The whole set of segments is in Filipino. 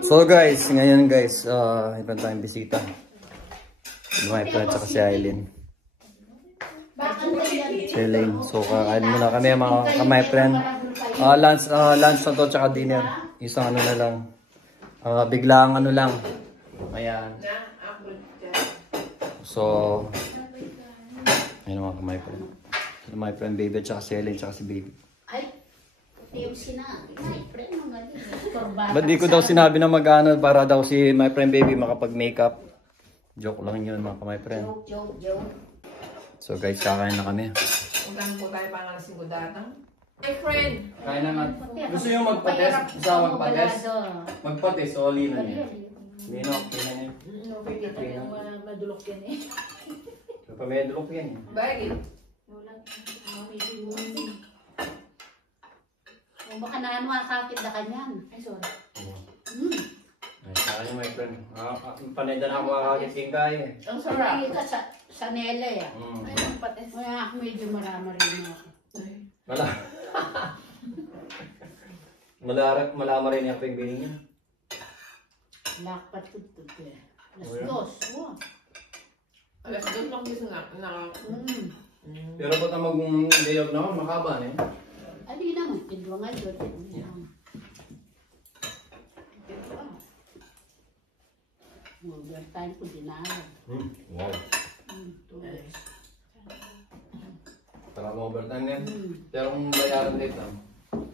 So guys, ngayon guys, iban tayong bisita. My friend tsaka si Aileen. Si Aileen. So kakain muna kami mga my friend. Lunch na to tsaka dinner. Isang ano na lang. Biglang ano lang. Ayan. So, ayun mga my friend. My friend baby tsaka si Aileen tsaka si baby. Yung sinabi, my friend mo nga din. Ba't di ko daw sinabi na mag-ano para daw si my friend baby makapag-makeup. Joke lang yun mga my friend. Joke. So guys, kakain na kami. Ugang po tayo pangalasing ko datang. My friend! Kain na nga. Gusto nyo magpates? Gusto magpates? Magpates, o lina niya. Lino, lina niya. Pwede tayo madulok yan eh. Pamedulok yan eh. Bakit? Baka na makakakit na kanyan. Ay, sorry. Ay, saka nyo my friend. Panenda na ako makakagising kayo eh. Ang sarap. Hindi ka sa nele eh. Ay, ang pates. Kaya ako medyo marama rin ako. Malama rin yung pingbili niya. Lakpat tutut eh. Alas 2. Wow. Alas 2 lang gusto nga. Pero ba't na mag-day off naman? Makaba na eh. Ali naman, tidwa nga yun. Overtime ko dinarag. Wow. Para mo overtime yan. Pero kung bayaran dito.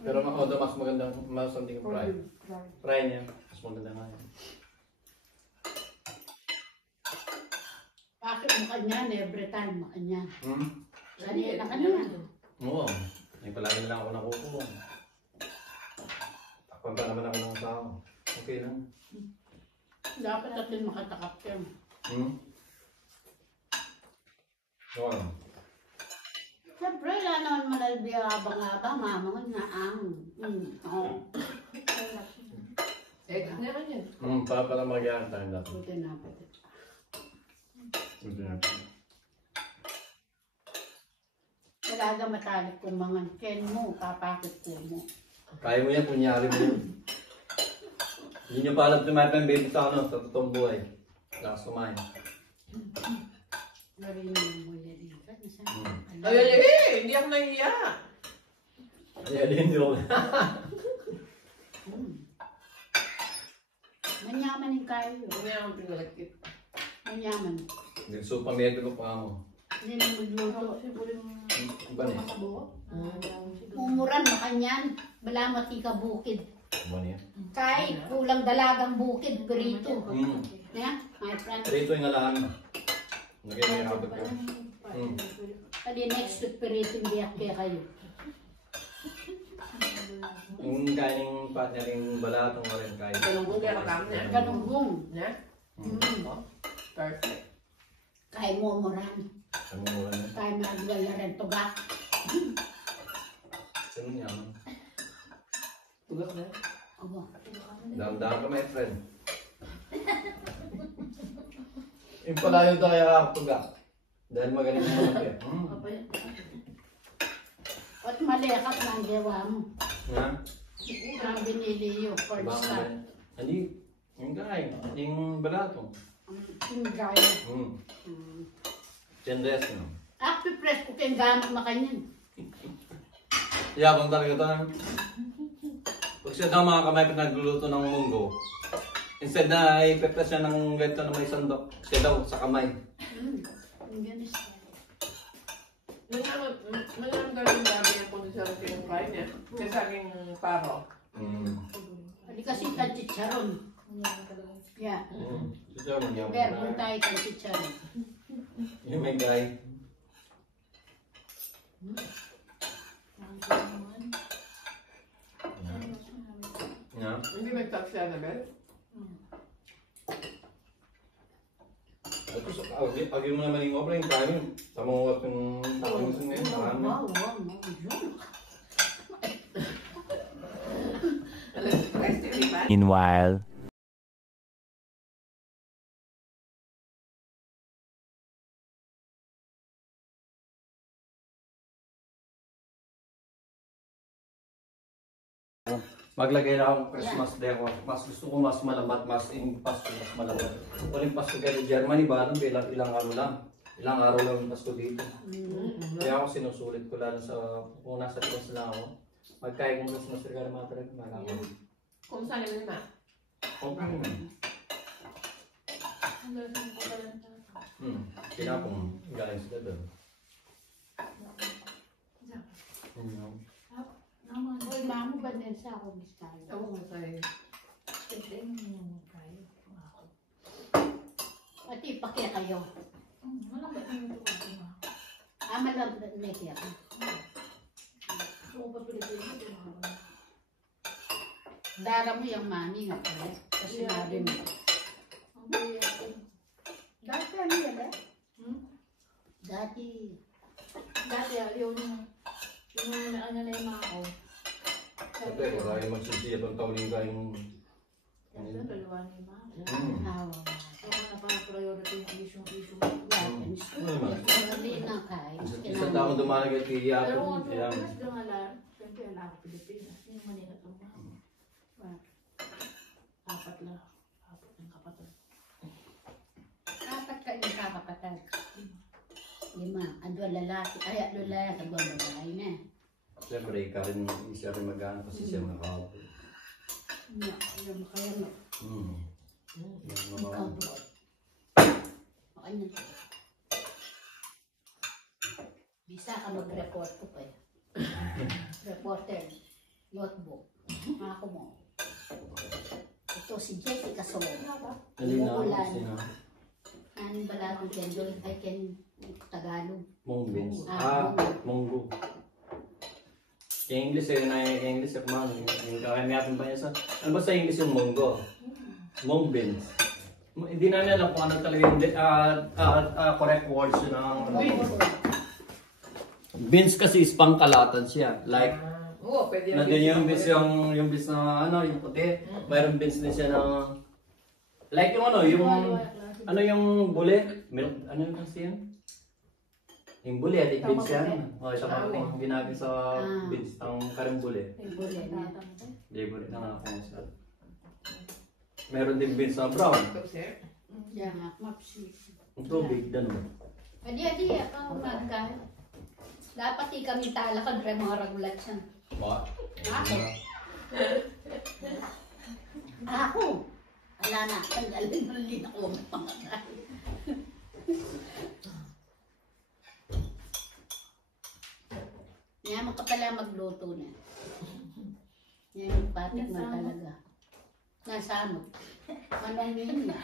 Pero mas magandang, mas something fry. Fry niya. Mas maganda nga yan. Bakit mo kanyan, every time mo kanyan. Sali na kanyan. Oo. Ay palagi na lang ako nakukuha. Takpan pa naman ako ng asawa. Okay lang. Dapat natin makatakap yan. Oo. Siyempre, wala naman malalbi abang-abang, mamangon na ang. Eh, naman yan. Para magyari tayo dati. Buti na pati. Buti na pati. Talaga matalik kung mga ken mo, kapakit ko mo. Kaya mo yan, kunyari mo yan. Hindi nyo pa alam tumayo pa yung baby sa ano, sa totoong buhay. Lakas kumain. Narinig mo yan. Hindi ako nahiya. Ay, alin yun. Manyaman yung kayo. Hindi ako pinalagkit. Manyaman. Nagsupa medyo pa mo. Hindi na magluto. Iba niya. Umuran na kanyan. Balamati ka bukid. Iba niya. Kahit kulang dalagang bukid, perito. Yeah, my friend. Perito yung alaan. Nagyan mo yung habag ka. Pwede next week perito hindi kaya kayo. Yung kaning partner yung balatong mo rin kayo. Galunggong kaya makam niya. Galunggong. Niya? Perfect. Kaya mo umuran. Ano mo rin? Kaya magwala rin tugak. Sino niya? Tugak na. Dam-dam ka my friend. Yung palayo na kaya kakapagak. Dahil magaling mo naman kaya. At maliakat na ang gawa mo. Ha? Ang binili yung first start. Hindi. Yung gay. Yung balato. Yung gaya. Chendes no? Happy press ko kayong gamit na kanyan. Yabang talaga ito. Pag siya daw mga kamay pinagluluto ng munggo, instead na ipepress siya ng ganito na may sandok, siya daw sa kamay. Ang ganis. Malamang gawin dami yung kung sa pinakain niya. Kasi sa aking paro. Hindi kasi kanchicharon. Yeah. Siya mo niya. Pero kung tayo kanchicharon. Yung may guy. Yeah. Hindi nag-talk siya na, Bel? Pag mo naman yung obra, yung tayo. Tama mo yung takong gusto ngayon. Marami. Meanwhile. Maglagay na akong Christmas decor. Mas gusto ko mas malambat, mas in Pasko, mas malambat. Walang Pasko kayo sa Germany ba? Ilang araw lang. Ilang araw lang yung Pasko dito. Kaya ako sinusulit ko lang sa, kung nasa Pinas lang ako. Magkaya kong Christmas regalo mga talaga, malaki. Kumusta naman ma? Okay naman. Kaya kung galing sila doon. Uy, mamo ba din sa ako mistayo? Ako mo sa'yo. Pati pakya kayo. Malam na siya. Dara mo yung mami nga pala. Kasi sinabi mo. Dati ano yan eh? Dati ayaw niya. Yung ano na yung mga ako. Siyempre, kaya magsisiyap ang tauling kayong... Dalawa ni ma. Hawa. Ako na parang priority yung issue. Hindi na kaya. Isang taong dumalag at kaya Pero ako. kung mas dumala, siyempre wala ako Pilipinas. Yung Manila itong apat ng kapatid. Apat kayo kakapatid. 5. Adwa lalaki. Ay, lalaki. Adwa babae na. Siyempre, siya rin mag-ano kasi siya nakakapit. Kaya mo. Ikaw bro. Okay na. Bisa ka mag-report ko pa eh. Reporter. Notebook. Ako mo. Ito si Jessica Solo. Umuulan. Ano ba lang ang doon? I can Tagalog. Mongbins. Monggo. Monggo. Yung English yung English yung man. Yung kakamiyatin pa niya sa... Ano ba sa English yung Monggo? Mongbins. Hindi na alam kung ano talaga yung correct words yun ang... Beans kasi is pangkalatan siya. Like, Oo, pwede nandun yung beans na ano, yung puti. Mayroon beans din siya na... Like yung ano, ano yung buli? Ano yung kasi yun? Yung buli, ating beans yan. O, ito ka yung ginagin sa beans, ang karang buli. Libre na nga ako sa... Meron din beans na brown. Yan, mapsi. Ang tubig, gano'n. Adi, ako magka. Dapat kami talakan rin mga ragulat siya. Ba? Ako? Wala na, tanggalin mo rin ako. Yan, ka pala magluto na. Yan yung patik mo talaga. Nasamot. Manangin na.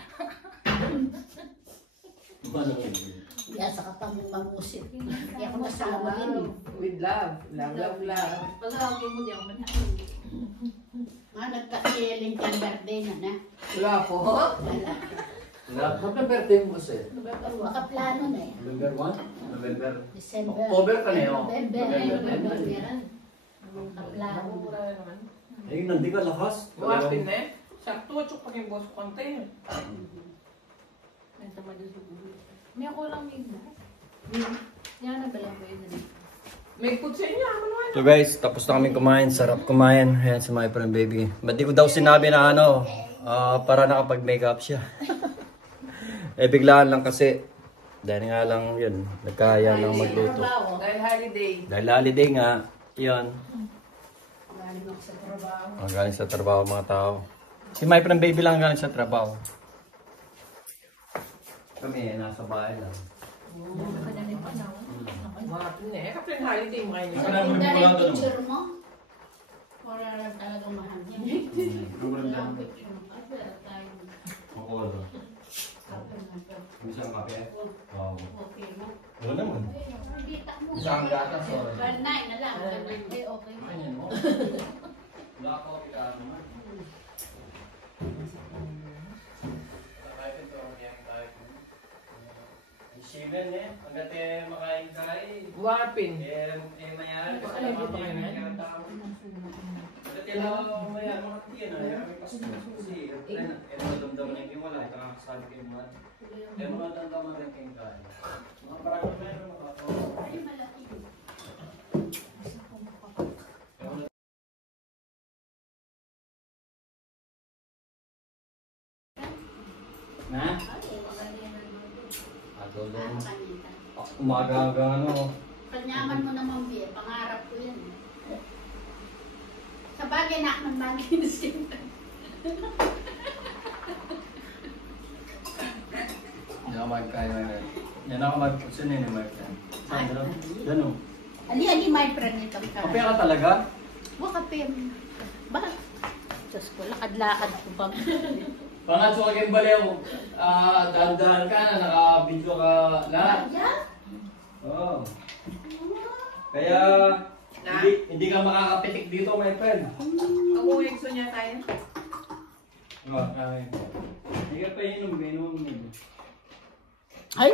Yasa ka pa mong mamusip. Kaya ako nasama din eh. With love. Love. Pag-awagin mo di ako manahal. Nagka-feeling kang birthday na. Wala po. Wala. Kapag birthday mo kasi? Makaplano na eh. November 1? November? December. October ka na yun. November. Makaplano. Ayun, hindi ka lakas. Buhatin na eh. Sakto, tsuk pag yung boss ko kante. May ako lang yun na. Yan na ba lang ba yun? May food sa inyo, ano naman? So guys, tapos na kami kumain. Sarap kumain. Ayan si my friend baby. Ba't di ko daw sinabi na ano, para nakapag-makeup siya. Biglaan lang kasi. Dahil nga lang yun, nagkaya lang magluto. Dahil holiday. Dahil holiday nga, yun. Galing ako sa trabaho. Galing sa trabaho mga tao. Si my friend baby lang galing sa trabaho. Kami, nasa bahay lang. Buhatin na eh. Kapag holiday mo kayo niyo. Ano Ang galing picture mo. Wala lang talagang mahal niya. Ang picture mo. Ay, wala tayo. Makuha doon. Isang kape? Oo. Okay mo. Wala naman. Hindi tak mo. Isang gatas. Banay na lang. Okay, okay. Wala ko ka naman. Shimen eh, hanggat makain-kain. Buhapin. Mayari. Hanggat mayari mga tiyan na. Kasi, ito damdaman yung wala. Ito ang sabi ko yung mga. Mga damdaman rin kayong kain. Mga parang meron kanina. Umaga hanggang ano. Kanyaman mo naman, Bia. Pangarap ko yan. Sa bagay, nakman maginisip. Yan ako magkaya na. Yan ako magpusin yun, my friend. Saan, dalaw? Yan o. Ali, my friend itong Kape ka talaga? Wah, kape. Ba? Diyos ko, lakad-lakad ko ba? Pangat sa kaging baliw, dahan-dahan ka na, naka-video ka lahat. Yeah? Oo. Kaya, hindi ka makakapitik dito, my friend. Umuwi gusto niya tayo. Oo, kaya. Hindi ka pa inom. Ay?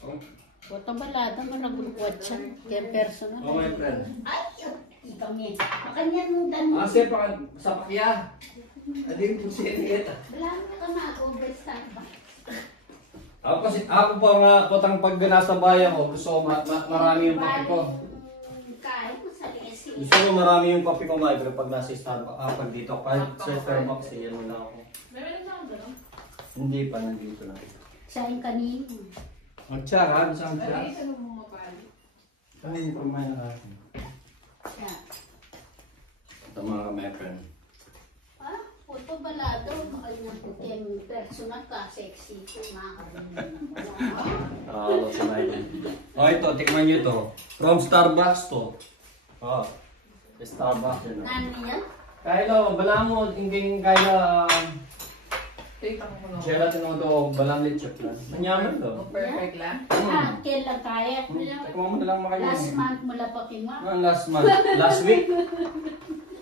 Oh, Wata balada, managulkwat siya. Kaya personal. oh, my friend. Ay, ikaw niya. Makanyan mo dan. Kasi sa pakya. Hindi po siya. Wala mo ka mag-overstand ba? Ako po nga, kutang pag nasa bayan ko, gusto ko marami yung kape ko. Kahit mo sa lesi. Gusto ko marami yung kape ko, my friend, pag nasa Starbucks. Pag dito, kahit sa Starbucks, yan mo na ako. May meron na ako doon. Hindi pa, nandito na. Siya yung kanino. Ang tsaka, saan Ay, siya? isa mo mapali. Ay, hindi pa may nakasin. Siya. Ito mga my friend. Ah, puto balado. Ay, naputin. Personal ka, sexy. Makakarinig. What's the night? Oh, ito, tikman nyo ito. From Starbucks to. Oh, Starbucks yun. Nani yan? Kaya lo, bala mo, hindi kaya Take ang kuno. gelatin mo ito, balang lechok lang. Manyaman to. Perfect lang. Ah, kailan kaya? Tikman mo na lang makayo. Last month mo lang pakima. Last month. Last week.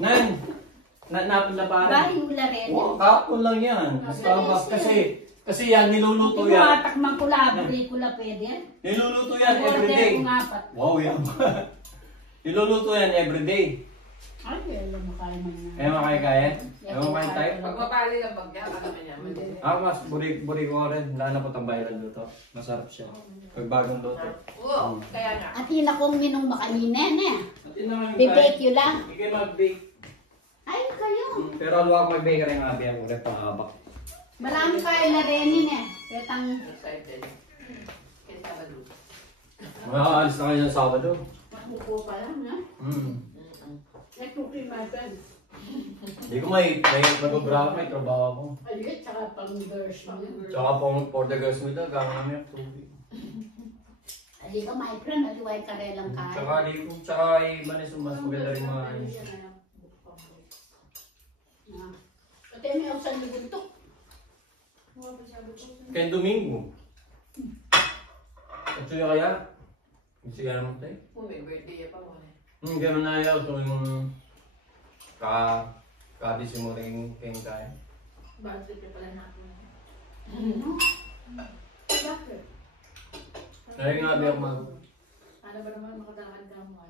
Nan, napula pa rin. Bahay wala rin. Wow, kapon lang yan. Starbucks kasi yan, niluluto yan. Tumatak man kulabri ko lang pwede. Niluluto yan Order everyday. ko nga pat. Wow, yan. Niluluto yan everyday. Ay, alam mo kaya man na. Kaya makaya? Ewan kayo tayo? Pag mapali lang bag niya, baka naman niya. Ako mas buri ko rin. Lalo na po tambayaran luto. Masarap siya. Pag bagong luto. Oo, kaya nga. At ina kong minong makaninen eh. At yun naman yung Bibake yun lang. Hindi kayo mag-bake. Ay, kayo. Pero aluwa ko mag-bake rin ang abi ang rin pangabak. Marami kayo na rin yun eh. Petang Excited. Kaya Sabado. Makakaalis na kayo ng Sabado. makupo pa lang ha. Nagkukin my friends. Hindi ko may nag-grab, may trabaho ako. Ayun, tsaka pang girls mo. Tsaka pong for the girls mo daw, gano'n namin ang tubig. Ay, ka my friend, aliway ka rin lang kaya. Tsaka ligo, tsaka manis mas maganda rin mga ayos. Pati may ako sa liguntok. Kaya Domingo. At siya kaya? Gusto kaya naman tayo? May birthday pa mo eh. Gano'n na ayaw. So yung kadisi mo rin kayong kaya. Budget ka pala natin. Ano? Bakit? Kaya nga biyak mag... Ano ba naman makadakad ka mo?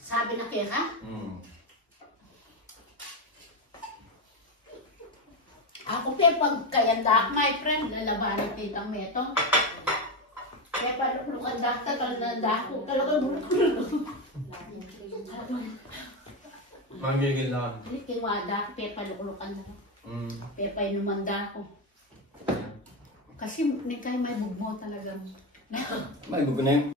Sabi na kaya ka? Ako pe, pag kayanda, my friend, lalabanan kitang meto. Kaya pa lukandak ka, talanda ko, talagang Magigil lang. Hindi kiwada, pe paluklukan na. Pe pa inumanda ko. Kasi may kayo may bugmo talaga. May gugunin.